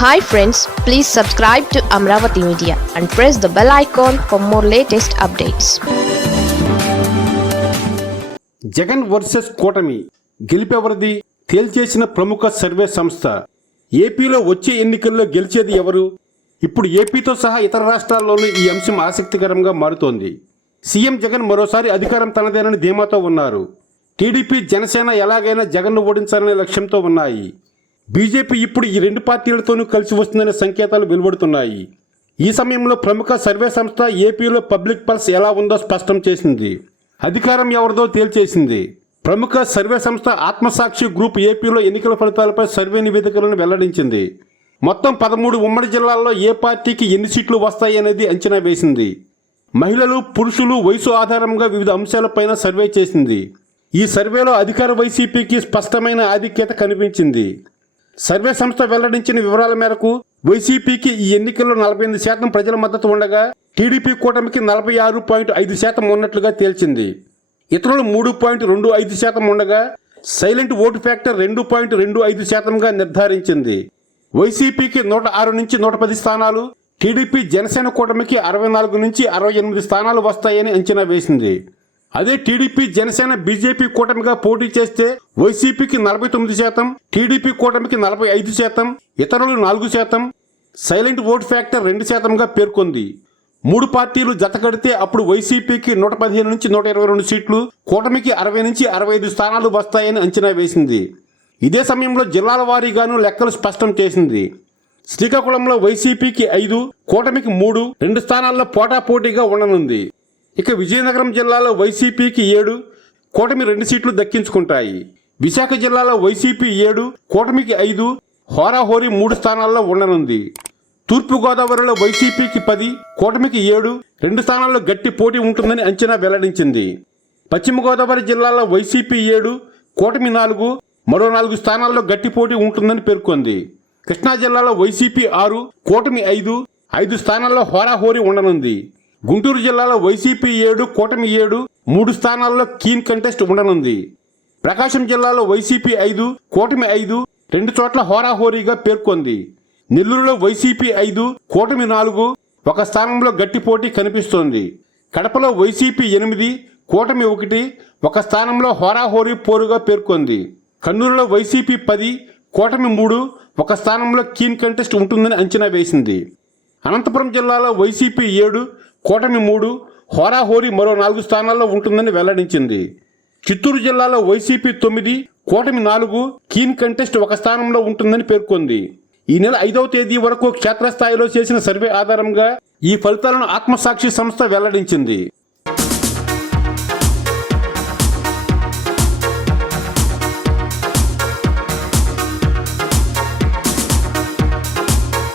Hi friends please subscribe to Amaravati media and press the bell icon for more latest updates Jagan versus కూటమి గెలిపెవరిది తేల్చేసిన ప్రముఖ survey సంస్థ. ఏపీలో వచ్చే ఎన్నికల్లో గెలిచేది ఎవరు? ఇప్పుడు ఏపీతో సహా ఇతర రాష్ట్రాల్లోనూ ఈ అంశం ఆసక్తికరంగా మారుతోంది. సీఎం జగన్ మరోసారి అధికారం తనదేనని ధీమాతో ఉన్నారు. టీడీపీ జనసేన ఎలాగైనా జగన్ను ఓడించాలనే లక్ష్యంతో ఉన్నాయి. బీజేపీ ఇప్పుడు ఈ రెండు పార్టీలతోనూ కలిసి వస్తుందనే సంకేతాలు వెలువడుతున్నాయి. ఈ సమయంలో ప్రముఖ సర్వే సంస్థ ఏపీలో పబ్లిక్ పల్స్ ఎలా ఉందో స్పష్టం చేసింది. అధికారం ఎవరిదో తేల్చేసింది. ప్రముఖ సర్వే సంస్థ ఆత్మసాక్షి గ్రూప్ ఏపీలో ఎన్నికల ఫలితాలపై సర్వే నివేదికలను వెల్లడించింది. మొత్తం పదమూడు ఉమ్మడి జిల్లాల్లో ఏ పార్టీకి ఎన్ని సీట్లు వస్తాయి అనేది అంచనా వేసింది. మహిళలు పురుషులు వయసు ఆధారంగా వివిధ అంశాలపైన సర్వే చేసింది. ఈ సర్వేలో అధికార వైసీపీకి స్పష్టమైన ఆధిక్యత కనిపించింది. సర్వే సంస్థ వెల్లడించిన వివరాల మేరకు వైసీపీకి ఈ ఎన్నికల్లో నలభై ఎనిమిది శాతం ప్రజల మద్దతు ఉండగా టీడీపీ కూటమికి నలభై ఆరు పాయింట్ ఐదు శాతం ఉన్నట్లుగా తేల్చింది. ఇతరులు మూడు పాయింట్ రెండు ఐదు శాతం ఉండగా సైలెంట్ ఓటు ఫ్యాక్టర్ రెండు పాయింట్ రెండు ఐదు శాతంగా నిర్ధారించింది. వైసీపీకి నూట ఆరు నుంచి నూట పది స్థానాలు టీడీపీ జనసేన కూటమికి అరవై నాలుగు నుంచి అరవై ఎనిమిది స్థానాలు వస్తాయని అంచనా వేసింది. అదే టీడీపీ జనసేన బీజేపీ కూటమిగా పోటీ చేస్తే వైసీపీకి నలభై తొమ్మిది శాతం టీడీపీ కూటమికి నలభై ఐదు శాతం ఇతరులు నాలుగు శాతం సైలెంట్ ఓట్ ఫ్యాక్టర్ రెండు శాతంగా పేర్కొంది. మూడు పార్టీలు జతకడితే అప్పుడు వైసీపీకి నూట పదిహేను నుంచి నూట ఇరవై రెండు సీట్లు కూటమికి అరవై నుంచి అరవై ఐదు స్థానాలు వస్తాయని అంచనా వేసింది. ఇదే సమయంలో జిల్లాల వారీగాను లెక్కలు స్పష్టం చేసింది. శ్రీకాకుళంలో వైసీపీకి ఐదు కూటమికి మూడు రెండు స్థానాల్లో పోటాపోటీగా ఉండనుంది. ఇక విజయనగరం జిల్లాలో వైసీపీకి ఏడు కూటమి రెండు సీట్లు దక్కించుకుంటాయి. విశాఖ జిల్లాలో వైసీపీ ఏడు కూటమికి ఐదు హోరాహోరీ మూడు స్థానాల్లో ఉండనుంది. తూర్పుగోదావరిలో వైసీపీకి పది కూటమికి ఏడు రెండు స్థానాల్లో గట్టి పోటీ ఉంటుందని అంచనా వెల్లడించింది. పశ్చిమ గోదావరి జిల్లాలో వైసీపీ ఏడు కూటమి నాలుగు మరో నాలుగు స్థానాల్లో గట్టి పోటీ ఉంటుందని పేర్కొంది. కృష్ణా జిల్లాలో వైసీపీ ఆరు కూటమి ఐదు ఐదు స్థానాల్లో హోరాహోరీ ఉండనుంది. గుంటూరు జిల్లాలో వైసీపీ ఏడు కూటమి ఏడు మూడు స్థానాల్లో కీన్ కంటెస్ట్ ఉండనుంది. ప్రకాశం జిల్లాలో వైసీపీ ఐదు కూటమి ఐదు రెండు చోట్ల హోరాహోరీగా పేర్కొంది. నెల్లూరులో వైసీపీ ఐదు కూటమి నాలుగు ఒక స్థానంలో గట్టి పోటీ కనిపిస్తోంది. కడపలో వైసీపీ ఎనిమిది కూటమి ఒకటి ఒక స్థానంలో హోరాహోరీ పోరుగా పేర్కొంది. కన్నూరులో వైసీపీ పది కూటమి మూడు ఒక స్థానంలో కీన్ కంటెస్ట్ ఉంటుందని అంచనా వేసింది. అనంతపురం జిల్లాలో వైసీపీ ఏడు కూటమి మూడు హోరాహోరీ మరో నాలుగు స్థానాల్లో ఉంటుందని వెల్లడించింది. చిత్తూరు జిల్లాలో వైసీపీ తొమ్మిది కూటమి నాలుగు కీన్ కంటెస్ట్ ఒక స్థానంలో ఉంటుందని పేర్కొంది. ఈ నెల ఐదవ తేదీ వరకు క్షేత్రస్థాయిలో చేసిన సర్వే ఆధారంగా ఈ ఫలితాలను ఆత్మసాక్షి సంస్థ వెల్లడించింది.